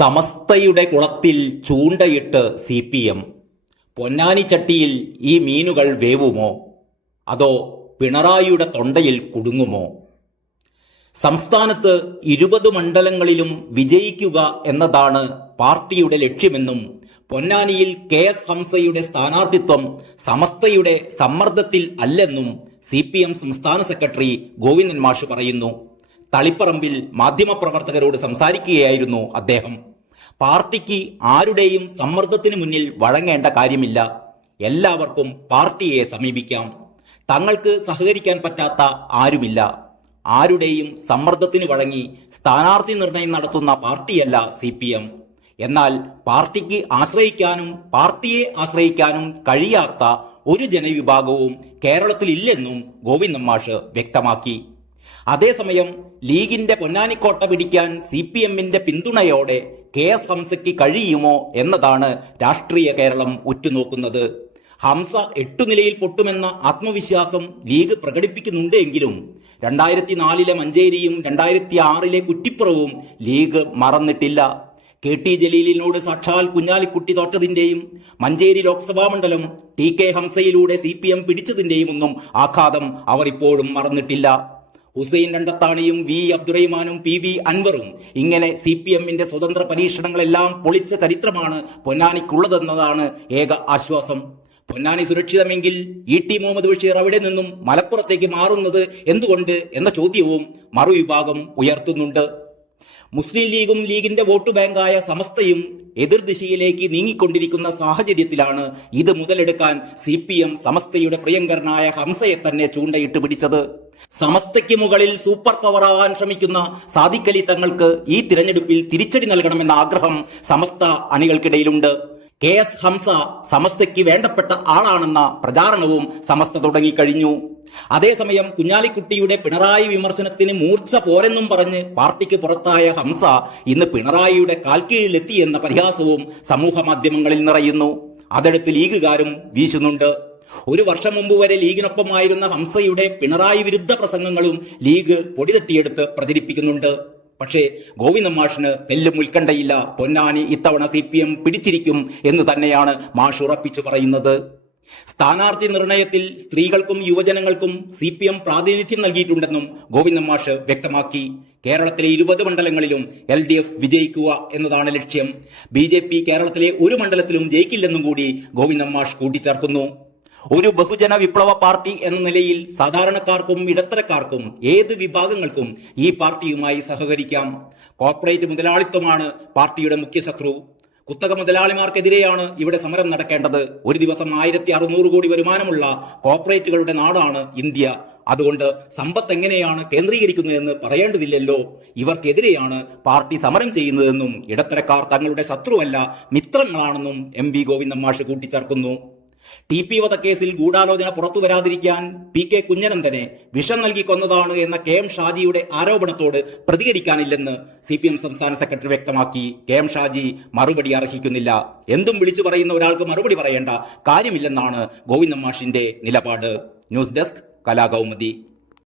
സമസ്തയുടെ കുളത്തിൽ ചൂണ്ടയിട്ട് CPM. പൊന്നാനിച്ചട്ടിയിൽ ഈ മീനുകൾ വേവുമോ അതോ പിണറായിയുടെ തൊണ്ടയിൽ കുടുങ്ങുമോ? സംസ്ഥാനത്ത് 20 മണ്ഡലങ്ങളിലും വിജയിക്കുക എന്നതാണ് പാർട്ടിയുടെ ലക്ഷ്യമെന്നും പൊന്നാനിയിൽ KS ഹംസയുടെ സ്ഥാനാർത്ഥിത്വം സമസ്തയുടെ സമ്മർദ്ദത്തിൽ അല്ലെന്നും CPM സംസ്ഥാന സെക്രട്ടറി ഗോവിന്ദൻ മാഷ് പറയുന്നു. തളിപ്പറമ്പിൽ മാധ്യമപ്രവർത്തകരോട് സംസാരിക്കുകയായിരുന്നു അദ്ദേഹം. പാർട്ടിക്ക് ആരുടെയും സമ്മർദ്ദത്തിന് മുന്നിൽ വഴങ്ങേണ്ട കാര്യമില്ല. എല്ലാവർക്കും പാർട്ടിയെ സമീപിക്കാം. തങ്ങൾക്ക് സഹകരിക്കാൻ പറ്റാത്ത ആരുമില്ല. ആരുടെയും സമ്മർദ്ദത്തിന് വഴങ്ങി സ്ഥാനാർത്ഥി നിർണയം നടത്തുന്ന പാർട്ടിയല്ല CPM. എന്നാൽ പാർട്ടിക്ക് ആശ്രയിക്കാനും പാർട്ടിയെ ആശ്രയിക്കാനും കഴിയാത്ത ഒരു ജനവിഭാഗവും കേരളത്തിലില്ലെന്നും ഗോവിന്ദൻ മാഷ് വ്യക്തമാക്കി. അതേസമയം ലീഗിന്റെ പൊന്നാനിക്കോട്ട പിടിക്കാൻ CPMന്റെ പിന്തുണയോടെ KS ഹംസയ്ക്ക് കഴിയുമോ എന്നതാണ് രാഷ്ട്രീയ കേരളം ഉറ്റുനോക്കുന്നത്. ഹംസ 8 നിലയിൽ പൊട്ടുമെന്ന ആത്മവിശ്വാസം ലീഗ് പ്രകടിപ്പിക്കുന്നുണ്ട് എങ്കിലും 2004 മഞ്ചേരിയും 2006 കുറ്റിപ്പുറവും ലീഗ് മറന്നിട്ടില്ല. KT ജലീലിനോട് സാക്ഷാൽ കുഞ്ഞാലിക്കുട്ടി തോറ്റതിന്റെയും മഞ്ചേരി ലോക്സഭാ മണ്ഡലം TK ഹംസയിലൂടെ CPM പിടിച്ചതിന്റെയും ഒന്നും ആഘാതം അവർ ഇപ്പോഴും മറന്നിട്ടില്ല. ഹുസൈൻ രണ്ടത്താണിയും V അബ്ദുറഹിമാനും PV അൻവറും ഇങ്ങനെ CPMന്റെ സ്വതന്ത്ര പരീക്ഷണങ്ങളെല്ലാം പൊളിച്ച ചരിത്രമാണ് പൊന്നാനിക്കുള്ളതെന്നതാണ് ഏക ആശ്വാസം. പൊന്നാനി സുരക്ഷിതമെങ്കിൽ ET മുഹമ്മദ് ബഷീർ അവിടെ നിന്നും മലപ്പുറത്തേക്ക് മാറുന്നത് എന്തുകൊണ്ട് എന്ന ചോദ്യവും മറുവിഭാഗം ഉയർത്തുന്നുണ്ട്. മുസ്ലിം ലീഗും ലീഗിന്റെ വോട്ട് ബാങ്കായ സമസ്തയും എതിർദിശയിലേക്ക് നീങ്ങിക്കൊണ്ടിരിക്കുന്ന സാഹചര്യത്തിലാണ് ഇത് മുതലെടുക്കാൻ CPM സമസ്തയുടെ പ്രിയങ്കരനായ ഹംസയെ തന്നെ ചൂണ്ടയിട്ട് പിടിച്ചത്. സമസ്തയ്ക്ക് മുകളിൽ സൂപ്പർ പവറാവാൻ ശ്രമിക്കുന്ന സാദിഖ് അലി തങ്ങൾക്ക് ഈ തിരഞ്ഞെടുപ്പിൽ തിരിച്ചടി നൽകണമെന്ന ആഗ്രഹം സമസ്ത അണികൾക്കിടയിലുണ്ട്. KS ഹംസ സമസ്തയ്ക്ക് വേണ്ടപ്പെട്ട ആളാണെന്ന പ്രചാരണവും സമസ്ത തുടങ്ങിക്കഴിഞ്ഞു. അതേസമയം കുഞ്ഞാലിക്കുട്ടിയുടെ പിണറായി വിമർശനത്തിന് മൂർച്ച പോരെന്നും പറഞ്ഞ് പാർട്ടിക്ക് പുറത്തായ ഹംസ ഇന്ന് പിണറായിയുടെ കാൽക്കീഴിലെത്തി എന്ന പരിഹാസവും സമൂഹ മാധ്യമങ്ങളിൽ നിറയുന്നു. അതെടുത്ത് ലീഗുകാരും വീശുന്നുണ്ട്. 1 വർഷം മുമ്പ് വരെ ലീഗിനൊപ്പമായിരുന്ന ഹംസയുടെ പിണറായി വിരുദ്ധ പ്രസംഗങ്ങളും ലീഗ് പൊടിതട്ടിയെടുത്ത് പ്രചരിപ്പിക്കുന്നുണ്ട്. പക്ഷേ ഗോവിന്ദൻ മാഷിന് തെല്ലും ഉത്കണ്ഠയില്ല. പൊന്നാനി ഇത്തവണ CPM പിടിച്ചിരിക്കും എന്ന് തന്നെയാണ് മാഷ് ഉറപ്പിച്ചു പറയുന്നത്. സ്ഥാനാർത്ഥി നിർണയത്തിൽ സ്ത്രീകൾക്കും യുവജനങ്ങൾക്കും CPM പ്രാതിനിധ്യം നൽകിയിട്ടുണ്ടെന്നും ഗോവിന്ദൻ മാഷ് വ്യക്തമാക്കി. കേരളത്തിലെ 20 മണ്ഡലങ്ങളിലും LDF വിജയിക്കുക എന്നതാണ് ലക്ഷ്യം. BJP കേരളത്തിലെ ഒരു മണ്ഡലത്തിലും ജയിക്കില്ലെന്നും കൂടി ഗോവിന്ദൻ മാഷ് കൂട്ടിച്ചേർക്കുന്നു. ഒരു ബഹുജന വിപ്ലവ പാർട്ടി എന്ന നിലയിൽ സാധാരണക്കാർക്കും ഇടത്തരക്കാർക്കും ഏത് വിഭാഗങ്ങൾക്കും ഈ പാർട്ടിയുമായി സഹകരിക്കാം. കോർപ്പറേറ്റ് മുതലാളിത്തമാണ് പാർട്ടിയുടെ മുഖ്യ ശത്രു. കുത്തക മുതലാളിമാർക്കെതിരെയാണ് ഇവിടെ സമരം നടക്കേണ്ടത്. ഒരു ദിവസം 1600 കോടി വരുമാനമുള്ള കോർപ്പറേറ്റുകളുടെ നാടാണ് ഇന്ത്യ. അതുകൊണ്ട് സമ്പത്ത് എങ്ങനെയാണ് കേന്ദ്രീകരിക്കുന്നതെന്ന് പറയേണ്ടതില്ലല്ലോ. ഇവർക്കെതിരെയാണ് പാർട്ടി സമരം ചെയ്യുന്നതെന്നും ഇടത്തരക്കാർ തങ്ങളുടെ ശത്രുവല്ല മിത്രങ്ങളാണെന്നും MV ഗോവിന്ദൻ മാഷ് കൂട്ടിച്ചേർക്കുന്നു. TP വധക്കേസിൽ ഗൂഢാലോചന പുറത്തു വരാതിരിക്കാൻ PK കുഞ്ഞനന്തനെ വിഷം നൽകി കൊന്നതാണ് എന്ന KM ഷാജിയുടെ ആരോപണത്തോട് പ്രതികരിക്കാനില്ലെന്ന് CPM സംസ്ഥാന സെക്രട്ടറി വ്യക്തമാക്കി. KM ഷാജി മറുപടി അർഹിക്കുന്നില്ല. എന്തും വിളിച്ചു പറയുന്ന ഒരാൾക്ക് മറുപടി പറയേണ്ട കാര്യമില്ലെന്നാണ് ഗോവിന്ദൻ മാഷിന്റെ നിലപാട്. News desk Kalakaumudi.